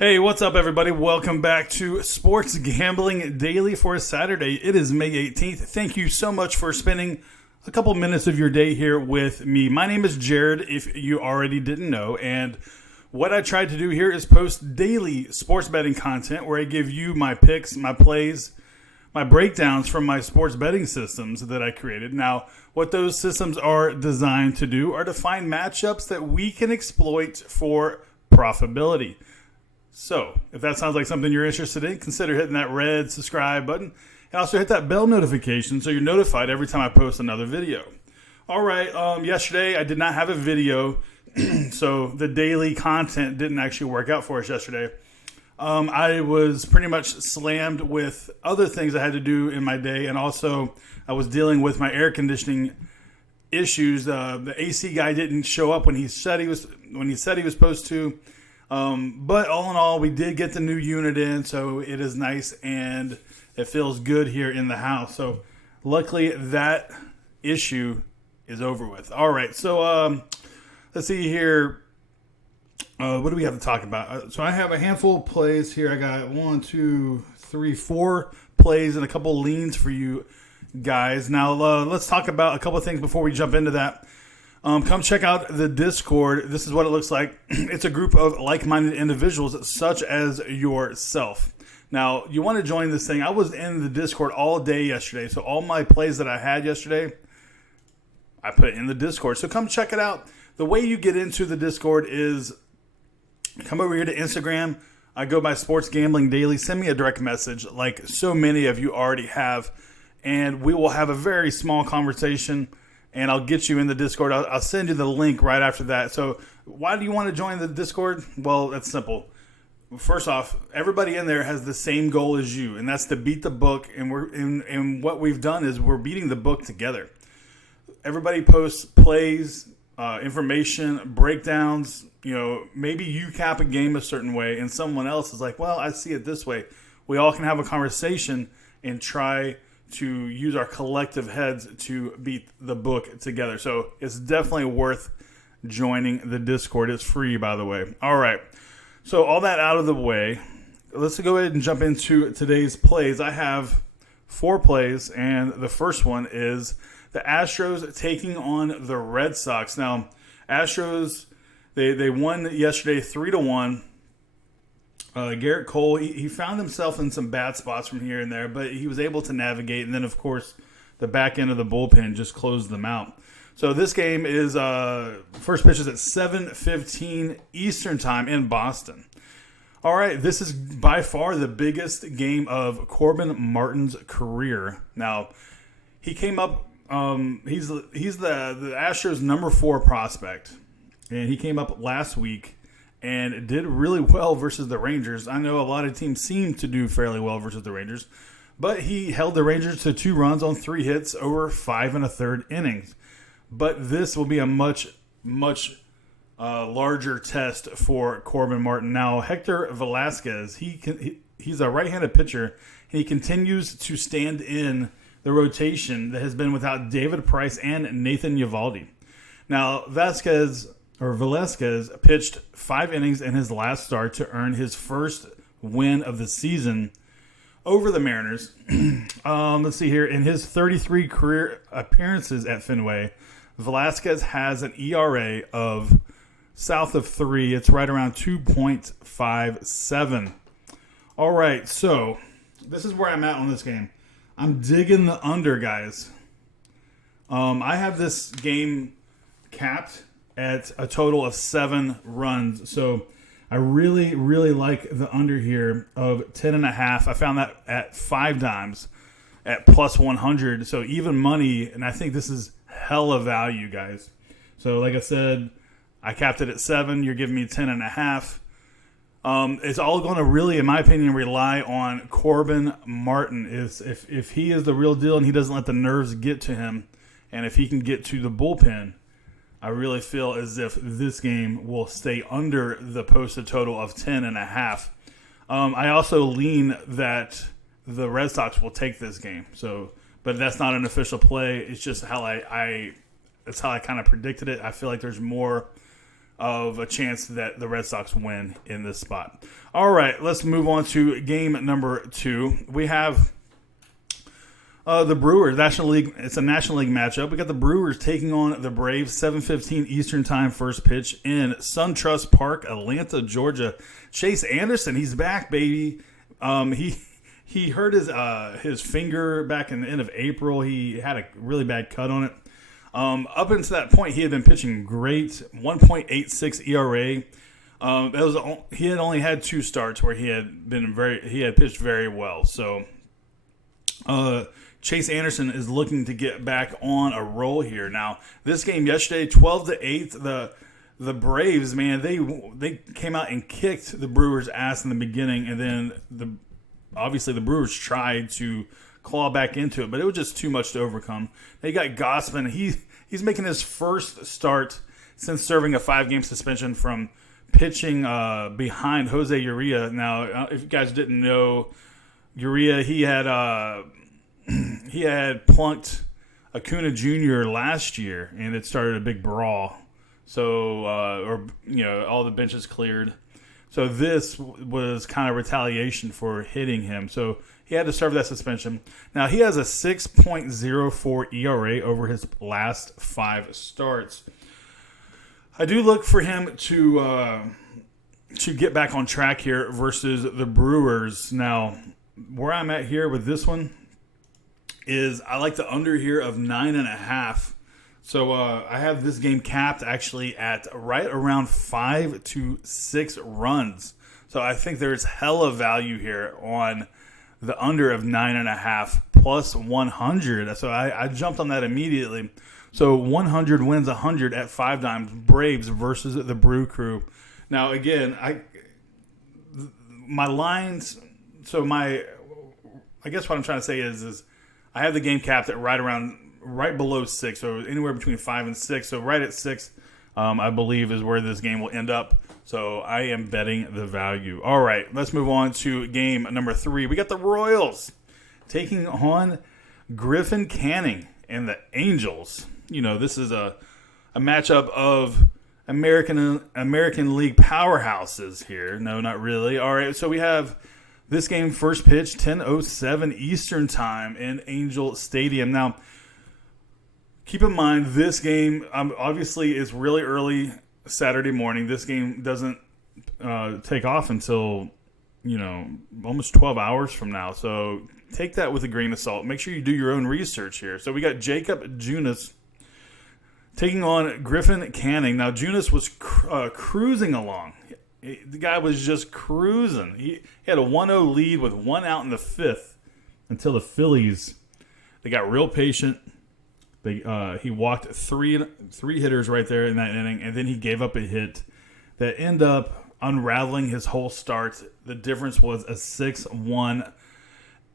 Hey, what's up, everybody? Welcome back to Sports Gambling Daily for Saturday. It is May 18th. Thank you so much for spending a couple minutes of your day here with me. My name is Jared, if you already didn't know, and what I tried to do here is post daily sports betting content where I give you my picks, my plays, my breakdowns from my sports betting systems that I created. Now, what those systems are designed to do are to find matchups that we can exploit for profitability. So, if that sounds like something you're interested in, consider hitting that red subscribe button and also hit that bell notification so you're notified every time I post another video. All right, yesterday I did not have a video, so the daily content didn't actually work out for us yesterday. I was pretty much slammed with other things I had to do in my day, and also I was dealing with my air conditioning issues. The AC guy didn't show up when he said he was supposed to. But all in all, we did get the new unit in, so it is nice and it feels good here in the house. So luckily that issue is over with. All right, so let's see here. What do we have to talk about? So I have a handful of plays here. I got 4 plays and a couple leans for you guys. Now let's talk about a couple of things before we jump into that. Come check out the Discord. This is what it looks like. It's a group of like-minded individuals such as yourself. Now, you want to join this thing. I was in the Discord all day yesterday, so all my plays that I had yesterday, I put in the Discord. So come check it out. The way you get into the Discord is come over here to Instagram. I go by Sports Gambling Daily. Send me a direct message like so many of you already have, and we will have a very small conversation. And I'll get you in the Discord. I'll send you the link right after that. So why do you want to join the Discord? Well, that's simple. First off, everybody in there has the same goal as you, and that's to beat the book. And what we've done is we're beating the book together. Everybody posts plays, information, breakdowns. You know, maybe you cap a game a certain way, and someone else is like, well, I see it this way. We all can have a conversation and try to use our collective heads to beat the book together. So it's definitely worth joining the Discord. It's free, by the way. All right. So all that out of the way, let's go ahead and jump into today's plays. I have 4 plays, and the first one is the Astros taking on the Red Sox. Now, Astros, they won yesterday 3-1. Garrett Cole, he found himself in some bad spots from here and there, but he was able to navigate. And then, of course, the back end of the bullpen just closed them out. So this game is first pitch is at 7:15 Eastern time in Boston. All right, this is by far the biggest game of Corbin Martin's career. Now, he came up. He's the Astros' number 4 prospect, and he came up last week and did really well versus the Rangers. I know a lot of teams seem to do fairly well versus the Rangers, but he held the Rangers to 2 runs on 3 hits over 5 1/3 innings. But this will be a much larger test for Corbin Martin. Now, Hector Velasquez, he's a right-handed pitcher, and he continues to stand in the rotation that has been without David Price and Nathan Eovaldi. Now, Velasquez pitched 5 innings in his last start to earn his first win of the season over the Mariners. Let's see here. In his 33 career appearances at Fenway, Velasquez has an ERA of south of 3. It's right around 2.57. All right, so this is where I'm at on this game. I'm digging the under, guys. I have this game capped at a total of 7 runs. So I really, really like the under here of 10.5. I found that at 5 dimes at plus 100. So even money, and I think this is hella value, guys. So like I said, I capped it at 7. You're giving me 10.5. It's all going to really, in my opinion, rely on Corbin Martin. If he is the real deal and he doesn't let the nerves get to him, and if he can get to the bullpen, I really feel as if this game will stay under the posted total of 10.5. I also lean that the Red Sox will take this game. So, but that's not an official play. It's just how that's how I kind of predicted it. I feel like there's more of a chance that the Red Sox win in this spot. All right, let's move on to game number 2. We have the Brewers, National League. It's a National League matchup. We got the Brewers taking on the Braves, 7:15 Eastern Time, first pitch in SunTrust Park, Atlanta, Georgia. Chase Anderson, he's back, baby. He hurt his finger back in the end of April. He had a really bad cut on it. Up until that point, he had been pitching great, 1.86 ERA. He had only had 2 starts where he had pitched very well. So, Chase Anderson is looking to get back on a roll here. Now, this game yesterday, 12-8, the Braves, man, they came out and kicked the Brewers' ass in the beginning, and then obviously the Brewers tried to claw back into it, but it was just too much to overcome. They got Gossman. He's making his first start since serving a 5-game suspension from pitching behind Jose Urrea. Now, if you guys didn't know, Urrea, he had plunked Acuna Jr. last year, and it started a big brawl. So, all the benches cleared. So this was kind of retaliation for hitting him. So he had to serve that suspension. Now he has a 6.04 ERA over his last 5 starts. I do look for him to get back on track here versus the Brewers. Now, where I'm at here with this one is I like the under here of 9.5. So I have this game capped actually at right around 5 to 6 runs. So I think there's hella value here on the under of 9.5 plus 100. So I jumped on that immediately. So 100 wins 100 at 5 dimes. Braves versus the Brew Crew. Now again, my lines. So I guess what I'm trying to say is I have the game capped at right below 6, so anywhere between 5 and 6. So right at 6, I believe, is where this game will end up. So I am betting the value. All right, let's move on to game number 3. We got the Royals taking on Griffin Canning and the Angels. This is a matchup of American League powerhouses here. No, not really. All right, so we have this game first pitch, 10:07 Eastern Time in Angel Stadium. Now, keep in mind, this game obviously is really early Saturday morning. This game doesn't take off until, almost 12 hours from now. So take that with a grain of salt. Make sure you do your own research here. So we got Jacob Junis taking on Griffin Canning. Now, Junis was cruising along. The guy was just cruising. He had a 1-0 lead with 1 out in the 5th until the Phillies, they got real patient. He walked three hitters right there in that inning, and then he gave up a hit that ended up unraveling his whole start. The difference was a 6-1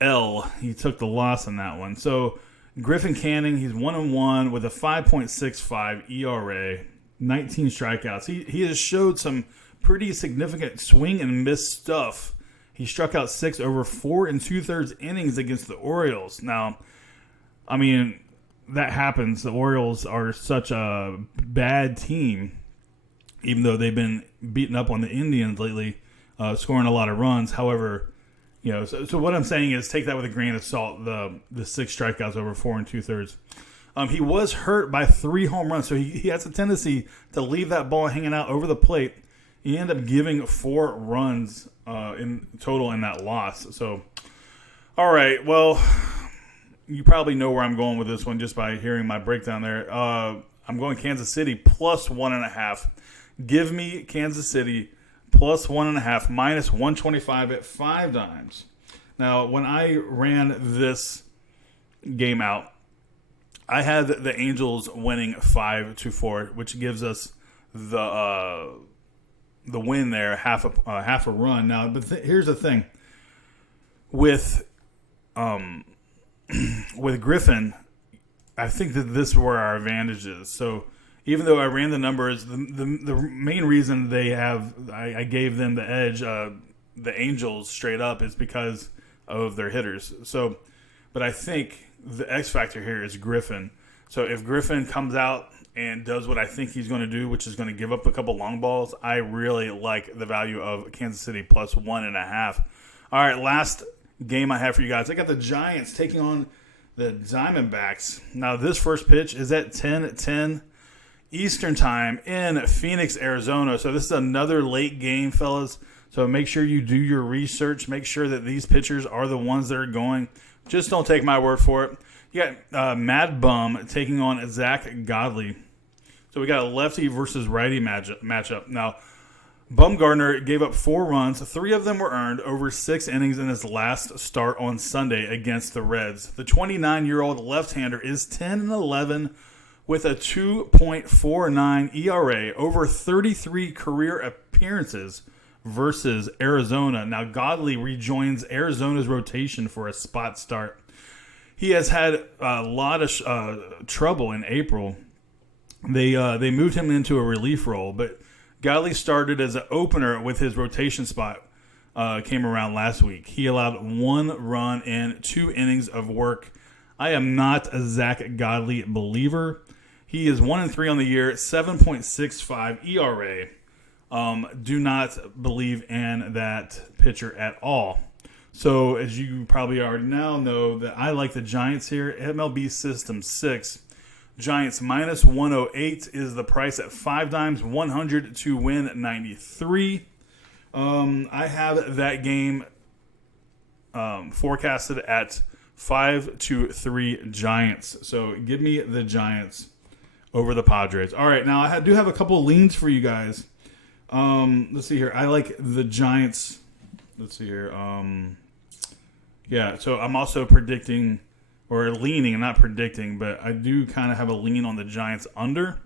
L. He took the loss in that one. So Griffin Canning, he's 1-1 with a 5.65 ERA, 19 strikeouts. He has showed some pretty significant swing and miss stuff. He struck out 6 over 4 2/3 innings against the Orioles. Now, I mean, that happens. The Orioles are such a bad team, even though they've been beating up on the Indians lately, scoring a lot of runs. However, so what I'm saying is take that with a grain of salt, the 6 strikeouts over 4 2/3. He was hurt by 3 home runs, so he has a tendency to leave that ball hanging out over the plate. He ended up giving 4 runs in total in that loss. So, all right, well, you probably know where I'm going with this one just by hearing my breakdown there. I'm going Kansas City plus 1.5. Give me Kansas City plus 1.5 minus 125 at 5 dimes. Now, when I ran this game out, I had the Angels winning 5-4, which gives us the win there, half a run. Now, but here's the thing with Griffin, I think that this is where our advantage is. So even though I ran the numbers, the main reason I gave them the edge, the Angels straight up, is because of their hitters. But I think the X factor here is Griffin. So if Griffin comes out and does what I think he's going to do, which is going to give up a couple long balls, I really like the value of Kansas City plus 1.5. All right, last game I have for you guys. I got the Giants taking on the Diamondbacks. Now, this first pitch is at 10:10 Eastern Time in Phoenix, Arizona. So this is another late game, fellas. So make sure you do your research. Make sure that these pitchers are the ones that are going. Just don't take my word for it. You got Mad Bum taking on Zach Godley. So we got a lefty versus righty matchup. Now, Bumgarner gave up 4 runs. 3 of them were earned over 6 innings in his last start on Sunday against the Reds. The 29-year-old left-hander is 10-11 with a 2.49 ERA over 33 career appearances versus Arizona. Now, Godley rejoins Arizona's rotation for a spot start. He has had a lot of trouble in April. They moved him into a relief role, but Godley started as an opener with his rotation spot came around last week. He allowed 1 run in 2 innings of work. I am not a Zach Godley believer. He is 1-3 on the year, 7.65 ERA. Do not believe in that pitcher at all. So, as you probably already now know, that I like the Giants here. MLB System 6. Giants minus 108 is the price at 5 dimes, 100 to win 93. I have that game forecasted at 5-3 Giants. So give me the Giants over the Padres. All right, now I do have a couple leans for you guys. Let's see here. I like the Giants. Let's see here. Yeah, so I'm also predicting or leaning, not predicting, but I do kind of have a lean on the Giants under.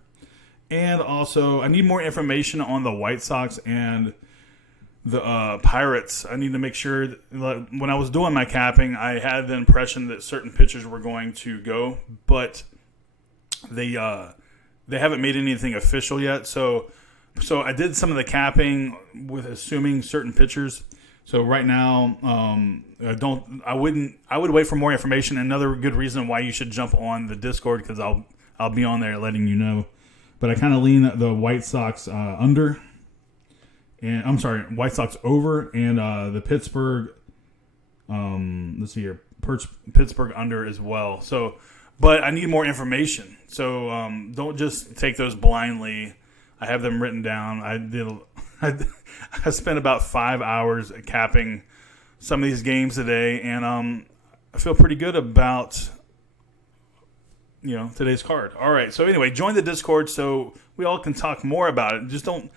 And also, I need more information on the White Sox and the Pirates. I need to make sure that when I was doing my capping, I had the impression that certain pitchers were going to go, but they haven't made anything official yet. So I did some of the capping with assuming certain pitchers. So right now, I would wait for more information. Another good reason why you should jump on the Discord, because I'll be on there letting you know. But I kind of lean the White Sox under, and I'm sorry, White Sox over, and the Pittsburgh. Let's see here, Pittsburgh under as well. So, but I need more information. So don't just take those blindly. I have them written down. I spent about 5 hours capping some of these games today, and I feel pretty good about today's card. All right, so anyway, join the Discord so we all can talk more about it. Just don't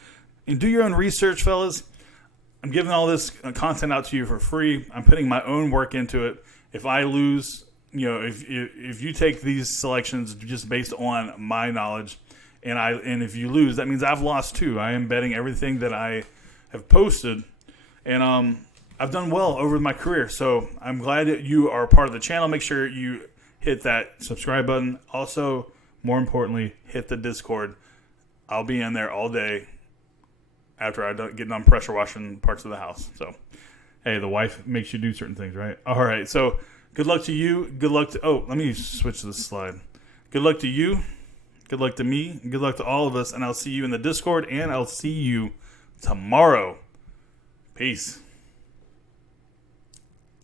and do your own research, fellas. I'm giving all this content out to you for free. I'm putting my own work into it. If I lose, if you take these selections just based on my knowledge, and if you lose, that means I've lost too. I am betting everything that I have posted, and I've done well over my career. So I'm glad that you are part of the channel. Make sure you hit that subscribe button. Also, more importantly, hit the Discord. I'll be in there all day after I get done pressure washing parts of the house. So, hey, the wife makes you do certain things, right? All right. So good luck to you. Good luck to. Oh, let me switch this slide. Good luck to you. Good luck to me. Good luck to all of us. And I'll see you in the Discord, and I'll see you tomorrow. Peace.